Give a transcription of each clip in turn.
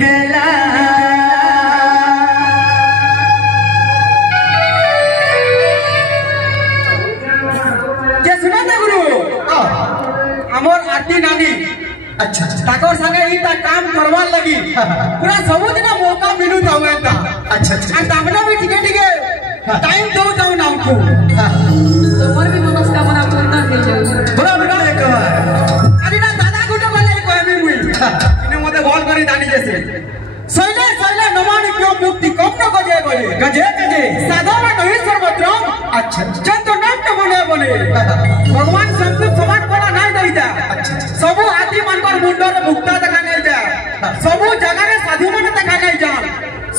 देला जे सुना था गुरु हमर आरती नानी अच्छा ताकर संगे ई ता काम करवार लगी पूरा सब दिन मौका मिलू जावे ता अच्छा अच्छा तामना भी ठीक टाइम दो जाओ ना हमको तुम्हार भी मनोकामना पूर्ण हो जाऊ बड़ा बड़ा एक अरे ना दादा गुटो बोले कहबी मुई इने मते बॉल करी दानी जैसे सैले सैले नमानी क्यों मुक्ति कम न गजे गजे साधारण नहीं सर्वत्र अच्छा चंद नाट्य बने भगवान सबको समान कोला नहीं दैता सब आदि मानकर मुंडर मुक्ता देखा नहीं जा सब जगह रे साधु मन देखा नहीं जा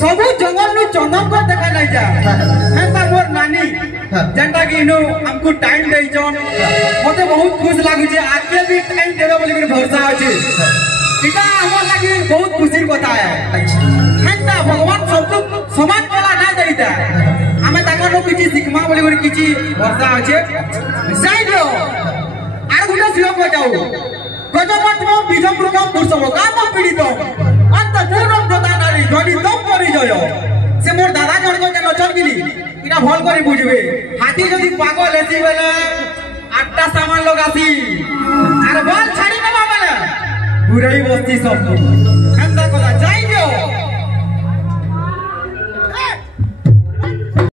सब जंगल नु चंदन को देखा नहीं जा हेता मोर नानी जेंटा कि इनो हमको टाइम देई जन मते बहुत खुश लागु जे आके भी टाइम देबे बोली के भरोसा अछि इटा हमर लागि बहुत खुशी कथा है हेता भगवान सबको समान कोला नहीं दैता हमें ताकर किछि सिखमा बोली के किछि भरोसा अछि जाई दियो आर गुटा श्लोक जाऊ गजपत्म बीजमृगम पुरुषम काम पीड़ित अंत पूर्णम प्रदानारी गणितम परिजय से मोर दादा जण को नचन गिली इना भल करी बुझबे हाथी जदी पागल हेसी बेले आठटा सामान लगासी आर बाल छाड़ी नबा बेले बुराई बस्ती सब हेंता कला